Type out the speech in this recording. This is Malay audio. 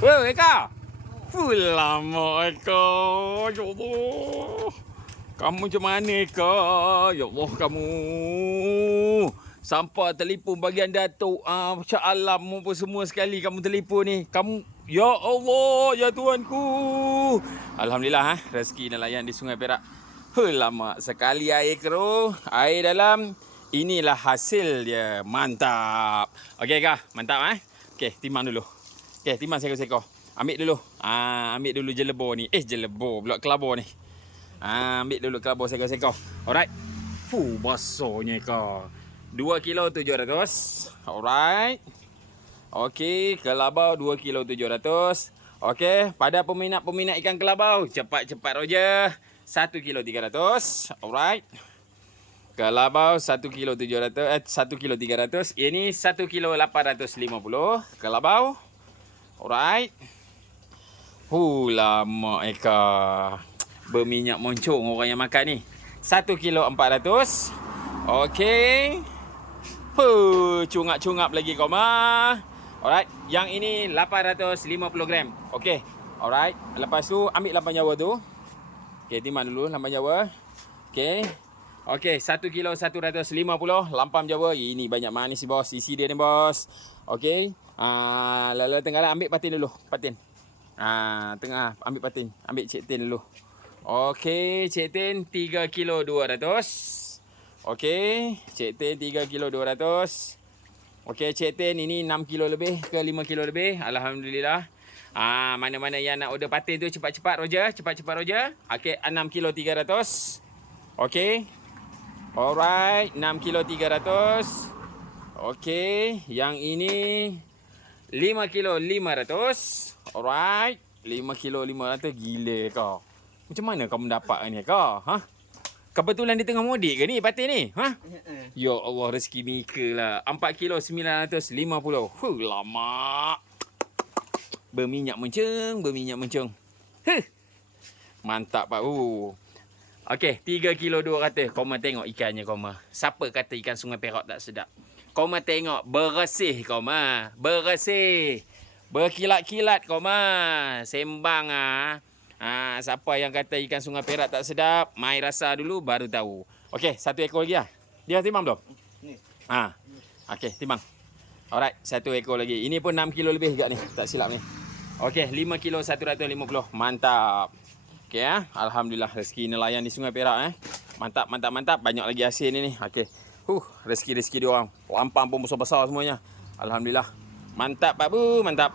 Weh, Eka. Full lama, Eka. Ya Allah. Kamu macam mana, Eka? Ya Allah, kamu. Sampai telefon bagian Datuk. Masya Allah, apa semua sekali kamu telefon ni. Kamu, ya Allah, ya Tuhanku. Alhamdulillah, rezeki nelayan di Sungai Perak. Lama sekali air keruh, air dalam. Inilah hasil dia. Mantap. Okey, Eka, mantap. Okey, timbang dulu. Okey, timbang seekor-seekor. Ambil dulu. Ambil dulu jelebor ni. Jelebor pula, kelabor ni. Ambil dulu kelabor seekor-seekor. Alright. Basahnya Eka. 2 kilo 700. Alright. Okey, kelabau 2 kilo 700. Okey, pada peminat-peminat ikan kelabau, cepat-cepat roja. 1 kilo 300. Alright. Kelabau 1 kilo 700, 1 kilo 300. Ini 1 kilo 850 kelabau. Alright. Lama Eka. Berminyak moncong orang yang makan ni. 1 kilo 400. Okey. Cungap-cungap lagi kau mah. Alright. Yang ini 850 gram. Okey. Alright. Lepas tu ambil lampan Jawa tu. Okey, timbang dulu lampan Jawa. Okey. Okey, 1 kilo 150 lampan Jawa. Ini banyak manis bos. Isi dia ni bos. Okey. Lalu tengah ambil patin dulu. Patin. Tengah ambil patin. Ambil cik tin dulu. Okey, cik tin 3 kilo 200. Okey, cik tin 3 kilo 200. Okey, cik tin ini 6 kilo lebih ke 5 kilo lebih. Alhamdulillah. Mana-mana yang nak order patin tu cepat-cepat roja, cepat-cepat roja. Okey, 6 kilo 300. Okey. Alright, 6 kilo 300. Okey, yang ini 5 kilo 500. Alright, 5 kilo 500. Gila kau. Macam mana kau mendapat ni kau? Kebetulan di tengah mudik ke ni patin ni? Ya Allah, rezeki Mika lah. 4 kilo 950. Lama. Berminyak menceng, berminyak menceng. Mantap Pak. Okey, 3 kilo 200. Kau mah tengok ikannya kau mah. Siapa kata ikan Sungai Perak tak sedap? Kau mah tengok, bersih kau mah. Bersih. Berkilat-kilat kau mah. Sembang siapa yang kata ikan Sungai Perak tak sedap, mai rasa dulu baru tahu. Okey, 1 ekor lagi lah. Dia timbang belum? Ni. Okey, timbang. Alright, 1 ekor lagi. Ini pun 6 kilo lebih juga ni. Tak silap ni. Okey, 5 kilo 150. Mantap. Okey Alhamdulillah rezeki nelayan di Sungai Perak Mantap, mantap, mantap. Banyak lagi hasil ni. Okey. Rezeki-rezeki dia orang. Lampang pun besar-besar semuanya. Alhamdulillah. Mantap Pak Bu, mantap.